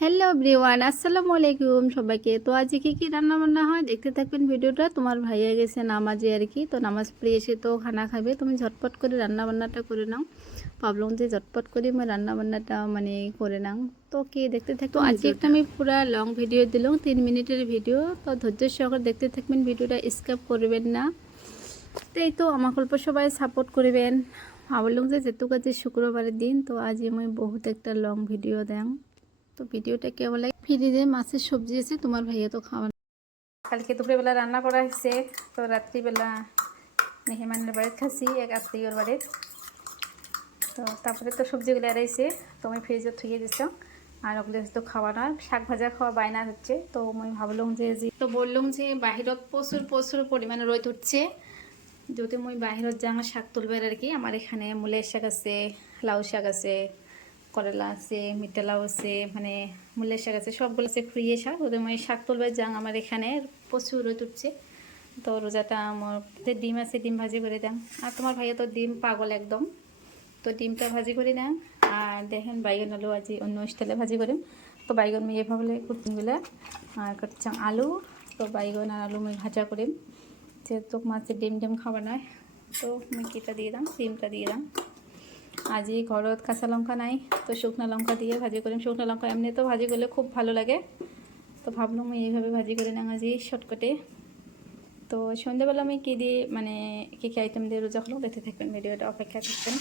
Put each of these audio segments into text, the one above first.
Hello ব্রিওয়ান আসসালামু আলাইকুম সবাইকে। তো আজকে কি কি রান্না বান্না হয়? দেখতে থাকবেন ভিডিওটা। তোমার ভাইয়া গেছে নামাজে আর কি। তো নামাজ পড়ে এসে তো খানা খাবে। তুমি ঝটপট করে রান্না বান্নাটা করে নাও। ভাবলাম যে ঝটপট করে আমি রান্না বান্নাটা মানে করে নাও। তো কি দেখতে থাকতো আজকে একটা আমি পুরা লং ভিডিও দিলাম তিন মিনিটের ভিডিও তো ধৈর্য সহকারে দেখতে থাকবেন ভিডিওটা স্কিপ করবেন না। তো এই তো আমার গল্প সবাই সাপোর্ট করবেন। ভাবলাম যে যেহেতু কাজে শুক্রবারের দিন তো আজ আমি বহুত একটা লং ভিডিও দেন। তো ভিডিওটা কেমন লাগে? ফ্রিজে মাছের সবজি আছে তোমার ভাইয়া তো খাওয়া কালকে দুপুরবেলা রান্না করা হয়েছে তো রাত্রিবেলা মেহমানের বাড়িতে খাসি এক আত্মীয়র বাড়ির তো তারপরে তো সবজিগুলো এড়াইছে তো আমি ফ্রিজে থুয়ে দিছ। আর ওগুলো তো খাওয়া না শাক ভাজা খাওয়া বায়না হচ্ছে তো আমি ভাবলাম যে তো বললাম যে বাহিৰত প্রচুর প্রচুর পরিমাণে রোদ উঠছে। যদি মই বাহিৰত যাওঁ শাক তুলবার আর কি আমার এখানে মূলের শাক আছে লাউ শাক আছে করলা আছে মিঠা লাউ আছে মানে মূলের শাক আছে, সবগুলো আছে ফ্রিয়ে শাক। ওদের মই শাক তুলবার যাং আমার এখানে প্রচুর রোদ উঠছে। তো রোজাটা আমার ডিম আছে, ডিম ভাজি করে দেন। আর তোমার ভাইয়া তো ডিম পাগল একদম। তো ডিমটা ভাজি করে দাম আর দেখেন বাইগন আলু আজি অন্য স্টাইলে ভাজি করিম তো বাইগন মই এভাবে কুটিগুলো আর করছাম আলু। তো বাইগন আর আলু মই ভাজা করিম যেহেতু মাছের ডিম ডিম খাবার নয়, তো আমি কিটা দিয়ে দাম, ডিমটা দিয়ে দাম। আজি ঘৰত কাঁচা লঙ্কা নাই, তো শুকনো লঙ্কা দিয়ে ভাজি কৰিম। শুকনো লঙ্কা এমনি তো ভাজি করলে খুব ভালো লাগে। তো ভাবলাম এইভাবে ভাজি করে নাম আজি শর্টকাটে তো সন্ধ্যাবেলা আমি কী দিয়ে মানে কী কী আইটেম দিয়ে রোজা হলো দেখতে থাকবেন ভিডিওটা অপেক্ষা থাকবেন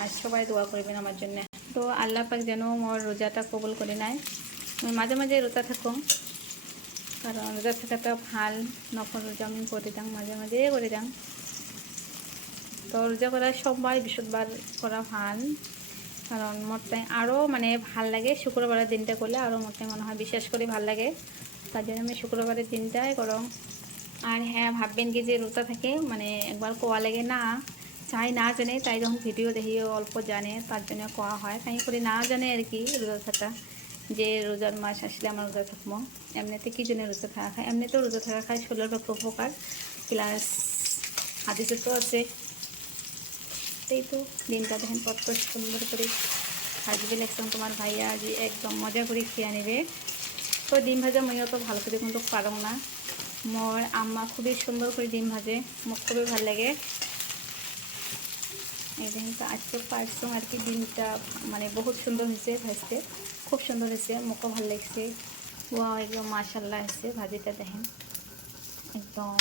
আর সবাই দোয়া করবেন আমার জন্য। তো আল্লাহ পাক যেন মোর রোজাটা কবল করে নেয় আমি মাঝে মাঝে রোজা থাকুম কারণ রোজা থাকাটা ভালো নকল রোজা আমি করে দাম মাঝে মাঝে করে দাম তো রোজা করা সোমবার বৃহস্পতিবার করা ভালো কারণ মোটটাই আরও মানে ভালো লাগে শুক্রবারের দিনটা করলে আরও মোটটাই মনে হয় বিশেষ করে ভালো লাগে। তার জন্য আমি শুক্রবারের দিনটাই করো। আর হ্যাঁ ভাববেন কি যে রোজা থাকে মানে একবার কোয়া লাগে না, চাই না জানে, তাই যখন ভিডিও দেখি অল্প জানে, তার জন্য কোয়া হয়। তাই করে না জানে আর কি রোজা থাকা। যে রোজার মাস আসলে আমার রোজা থাকব। এমনিতে কি জন্য রোজা থাকা? খায় এমনিতেও রোজা থাকা খায় শরীরের উপকার প্লাস হাদিসে তো আছে এই তো ডিমটা দেখেন কত সুন্দর করে ভাজবে লেখতাম তোমার ভাইয়া, যে একদম মজা করে খেয়ে নেবে। তো ডিম ভাজা মইও তো ভালো করে কিন্তু পারো না। মোর আম্মা খুবই সুন্দর করে ডিম ভাজে মোক খুবই ভালো লাগে। এই দেখেন তো আজকে পারছ আর কি ডিমটা মানে বহুত সুন্দর হয়েছে ভাজতে, খুব সুন্দর হয়েছে মুখও ভালো লাগছে। ওয়া একদম মাশাল্লাহ হয়েছে ভাজিটা দেখেন। একদম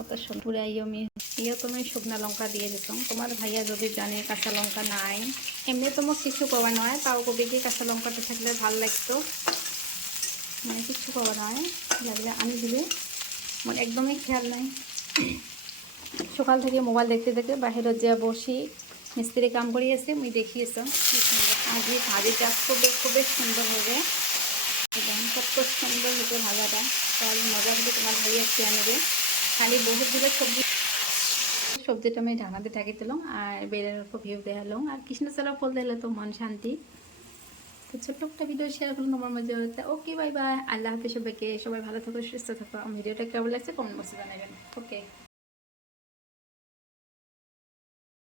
কত পুরা ইয়মি ইয়ে তুমি শুকনা লঙ্কা দিয়ে দিতাম তোমার ভাইয়া যদি জানে কাঁচা লঙ্কা নাই, এমনি তো মোক কিছু কবা নয়। তাও কবি কি কাঁচা লঙ্কাটা থাকলে ভালো লাগতো? মানে কিচ্ছু কবা নয়। লাগলে আনি দিবে। আমার একদমই খেয়াল নাই। সকাল থেকে মোবাইল দেখতে দেখতে বাহিৰত যা বসি মিস্ত্রি কাম কৰি আছে, মই দেখি আছো। আজি ভাজিটা খুবই খুবই সুন্দর হবে একদম কত সুন্দর হবে ভাজাটা তাহলে মজা করে তোমার ভাইয়া খেয়ে নেবে খালি বহুতগুলো সবজি সবজিটা আমি ঢাকাতে ঢাকি দিলাম আর বেড়ের উপর ভিউ দেখালাম। আর কৃষ্ণচূড়া ফল দিলে তো মন শান্তি। তো ছোট্ট একটা ভিডিও শেয়ার করলাম আমার মাঝে। ওকে বাই বাই আল্লাহ হাফিজ সবাইকে। সবাই ভালো থাকো, সুস্থ থাকো। ভিডিওটা কেমন লাগছে? কমেন্ট বক্সে জানাবেন। ওকে